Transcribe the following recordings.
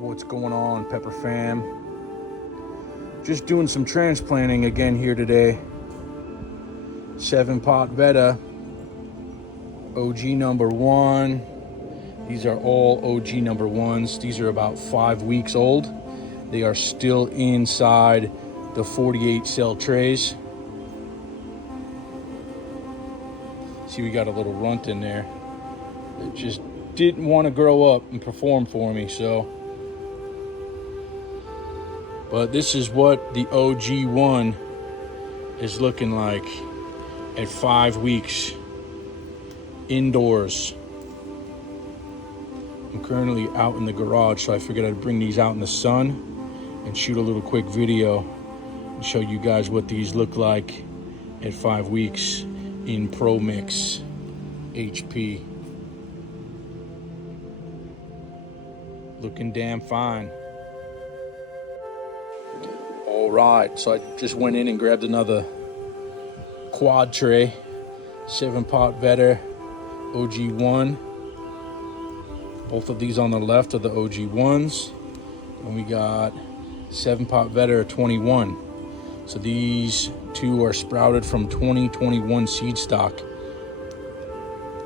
What's going on, Pepper fam? Just doing some transplanting again here today. 7 Pot Vetta, OG number 1. These are all OG number 1s. These are about 5 weeks old. They are still inside the 48 cell trays. See, we got a little runt in there that just didn't want to grow up and perform for me, so. But this is what the OG one is looking like at 5 weeks indoors. I'm currently out in the garage, so I figured I'd bring these out in the sun and shoot a little quick video and show you guys what these look like at 5 weeks in Pro Mix HP. Looking damn fine. All right, so I just went in and grabbed another quad tray, 7 Pot Vetta OG1. Both of these on the left are the OG1s, and we got 7 Pot Vetta 21. So these two are sprouted from 2021 seed stock.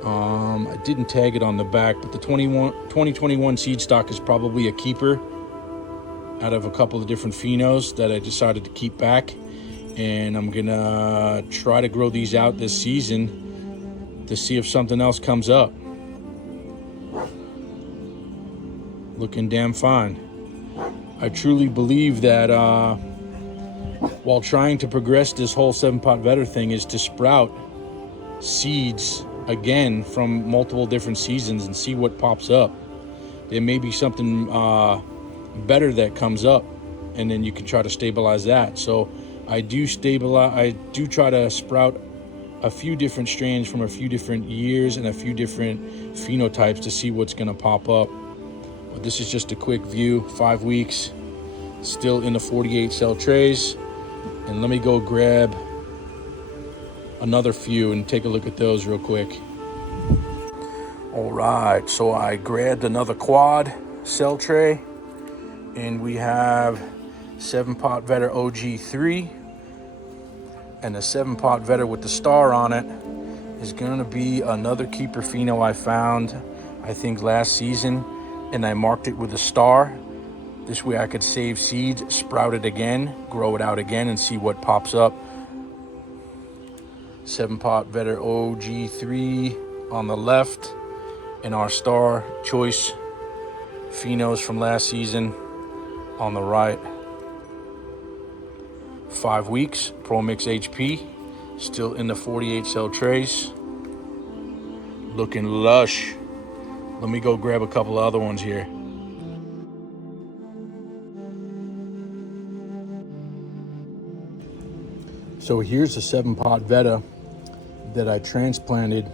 I didn't tag it on the back, but the 2021 seed stock is probably a keeper out of a couple of different phenos that I decided to keep back. And I'm gonna try to grow these out this season to see if something else comes up. Looking damn fine. I truly believe that while trying to progress this whole 7 Pot Vetta thing is to sprout seeds again from multiple different seasons and see what pops up. There may be something better that comes up, and then you can try to stabilize that. So I do try to sprout a few different strains from a few different years and a few different phenotypes to see what's going to pop up. But this is just a quick view. 5 weeks, still in the 48 cell trays. And let me go grab another few and take a look at those real quick. All right, so I grabbed another quad cell tray, and we have 7 Pot Vetta OG3, and the 7 Pot Vetta with the star on it is gonna be another keeper pheno I found, I think last season, and I marked it with a star. This way I could save seeds, sprout it again, grow it out again, and see what pops up. 7 Pot Vetta OG3 on the left, and our star choice phenos from last season on the right. 5 weeks, Pro Mix HP, still in the 48 cell trays. Looking lush. Let me go grab a couple of other ones here. So here's a 7 Pot Vetta that I transplanted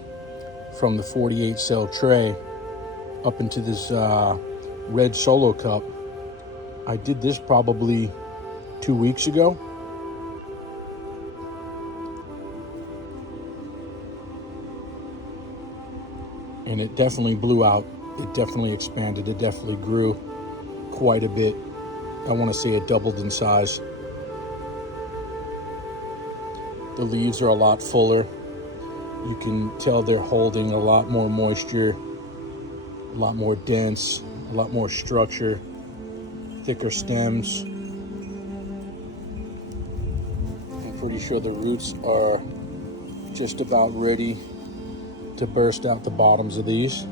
from the 48 cell tray up into this red solo cup. I did this probably 2 weeks ago. And it definitely blew out. It definitely expanded. It definitely grew quite a bit. I want to say it doubled in size. The leaves are a lot fuller. You can tell they're holding a lot more moisture, a lot more dense, a lot more structure, thicker stems. I'm pretty sure the roots are just about ready to burst out the bottoms of these.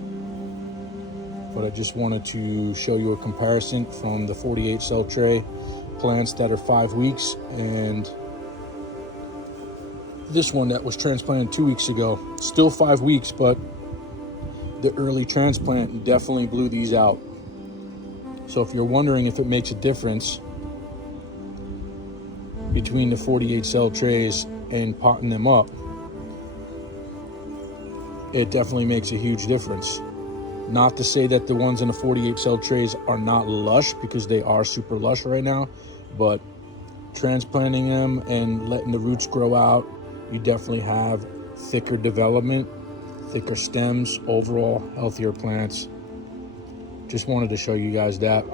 But I just wanted to show you a comparison from the 48 cell tray plants that are 5 weeks and this one that was transplanted 2 weeks ago. Still 5 weeks, but the early transplant definitely blew these out. So if you're wondering if it makes a difference between the 48 cell trays and potting them up, it definitely makes a huge difference. Not to say that the ones in the 48 cell trays are not lush, because they are super lush right now, but transplanting them and letting the roots grow out, you definitely have thicker development, thicker stems, overall healthier plants. Just wanted to show you guys that.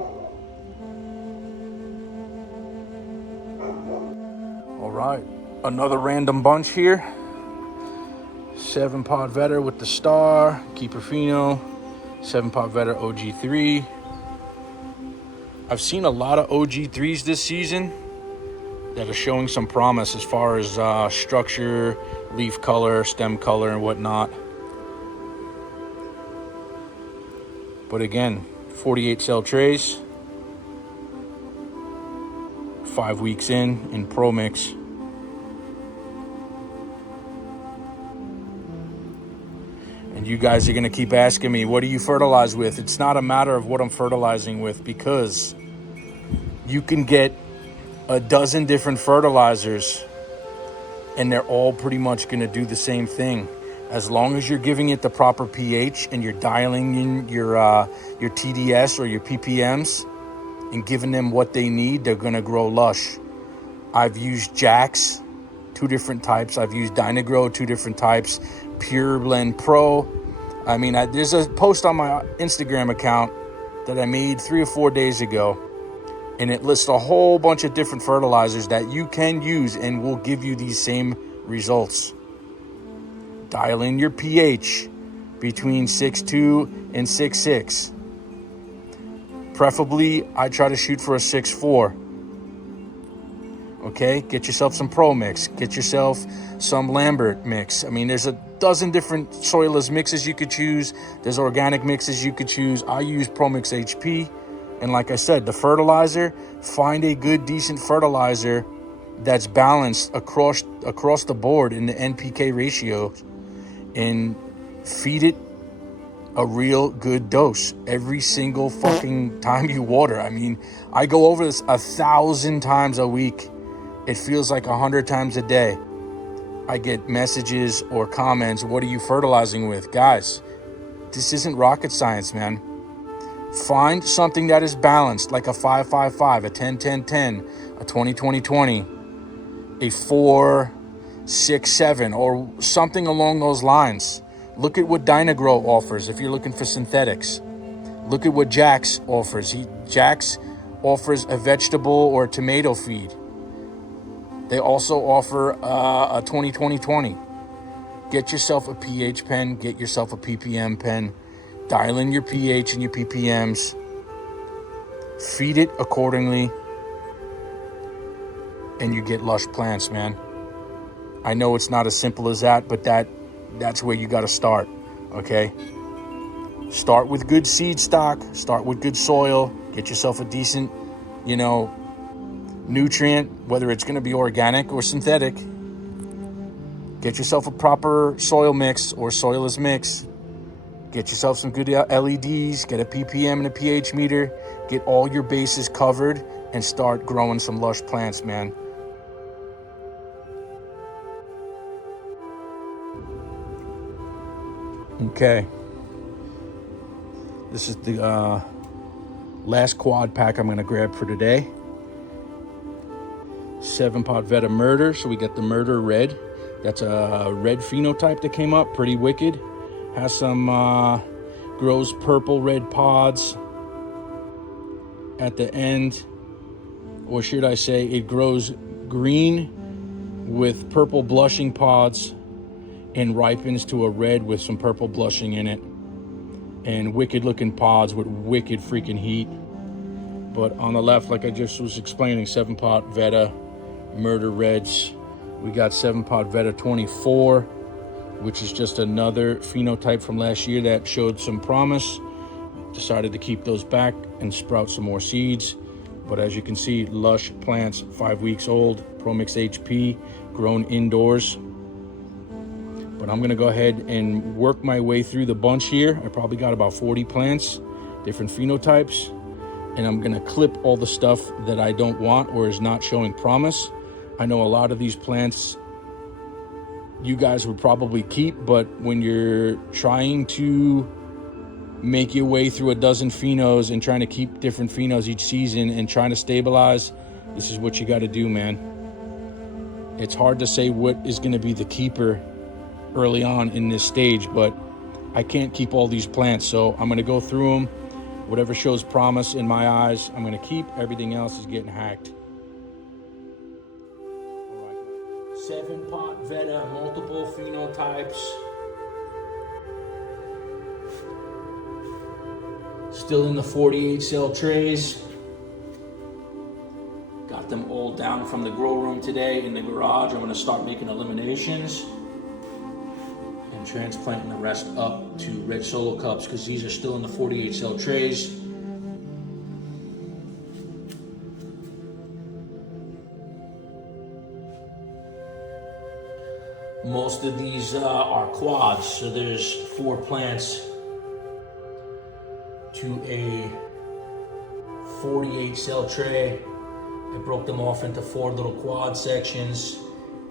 All right, another random bunch here. 7 Pot Vetta with the star, Keeper Pheno, 7 Pot Vetta OG3. I've seen a lot of OG3s this season that are showing some promise as far as structure, leaf color, stem color, and whatnot. But again, 48 cell trays, 5 weeks in Pro Mix. And you guys are gonna keep asking me, what do you fertilize with? It's not a matter of what I'm fertilizing with, because you can get a dozen different fertilizers and they're all pretty much gonna do the same thing. As long as you're giving it the proper pH and you're dialing in your TDS or your PPMs and giving them what they need, they're gonna grow lush. I've used Jax, 2 different types. I've used Dynagrow, 2 different types. Pure Blend Pro. I mean, there's a post on my Instagram account that I made 3 or 4 days ago, and it lists a whole bunch of different fertilizers that you can use and will give you these same results. Dial in your pH between 6.2 and 6.6. Preferably, I try to shoot for a 6.4. Okay, get yourself some Pro Mix. Get yourself some Lambert mix. I mean, there's a dozen different soilless mixes you could choose. There's organic mixes you could choose. I use Pro Mix HP. And like I said, the fertilizer, find a good, decent fertilizer that's balanced across the board in the NPK ratio, and feed it a real good dose every single fucking time you water. I mean, I go over this 1,000 times a week. It feels like 100 times a day. I get messages or comments, what are you fertilizing with? Guys, this isn't rocket science, man. Find something that is balanced, like a 5-5-5, a 10-10-10, a 20-20-20, a 4-6-7, or something along those lines. Look at what Dynagrow offers if you're looking for synthetics. Look at what Jax offers. Jax offers a vegetable or a tomato feed. They also offer a 20-20-20. Get yourself a pH pen. Get yourself a ppm pen. Dial in your pH and your ppms. Feed it accordingly, and you get lush plants, man. I know it's not as simple as that, but that's where you got to start, okay? Start with good seed stock. Start with good soil. Get yourself a decent, nutrient, whether it's going to be organic or synthetic. Get yourself a proper soil mix or soilless mix. Get yourself some good LEDs. Get a ppm and a pH meter. Get all your bases covered and start growing some lush plants, man. Okay. This is the last quad pack I'm going to grab for today. 7 Pot Vetta Murder. So we got the Murder Red. That's a red phenotype that came up. Pretty wicked. Has some, grows purple red pods at the end. Or should I say, it grows green with purple blushing pods and ripens to a red with some purple blushing in it. And wicked looking pods with wicked freaking heat. But on the left, like I just was explaining, 7 Pot Vetta Murder Reds. We got 7 Pot Vetta 24, which is just another phenotype from last year that showed some promise. Decided to keep those back and sprout some more seeds. But as you can see, lush plants, 5 weeks old, Pro Mix HP, grown indoors. But I'm gonna go ahead and work my way through the bunch here. I probably got about 40 plants, different phenotypes. And I'm gonna clip all the stuff that I don't want or is not showing promise. I know a lot of these plants you guys would probably keep, but when you're trying to make your way through a dozen phenos and trying to keep different phenos each season and trying to stabilize, this is what you got to do, man. It's hard to say what is going to be the keeper early on in this stage, but I can't keep all these plants, so I'm going to go through them. Whatever shows promise in my eyes, I'm going to keep. Everything else is getting hacked. All right. 7-pot Vetta, multiple phenotypes. Still in the 48 cell trays. Got them all down from the grow room today in the garage. I'm gonna start making eliminations and transplanting the rest up to red solo cups because these are still in the 48 cell trays. Most of these are quads, so there's 4 plants to a 48 cell tray. I broke them off into 4 little quad sections,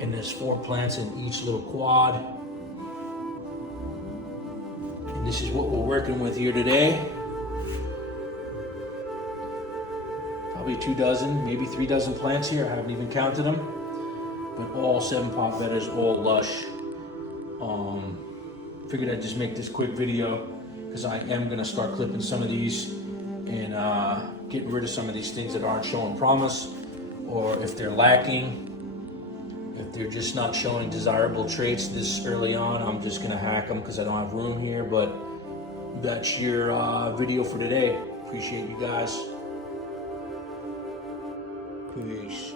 and there's 4 plants in each little quad. And this is what we're working with here today. Probably 2 dozen, maybe 3 dozen plants here. I haven't even counted them. But all 7-pot Vettas, all lush. Figured I'd just make this quick video because I am gonna start clipping some of these and getting rid of some of these things that aren't showing promise, or if they're lacking, if they're just not showing desirable traits this early on, I'm just gonna hack them because I don't have room here. But that's your video for today. Appreciate you guys. Peace.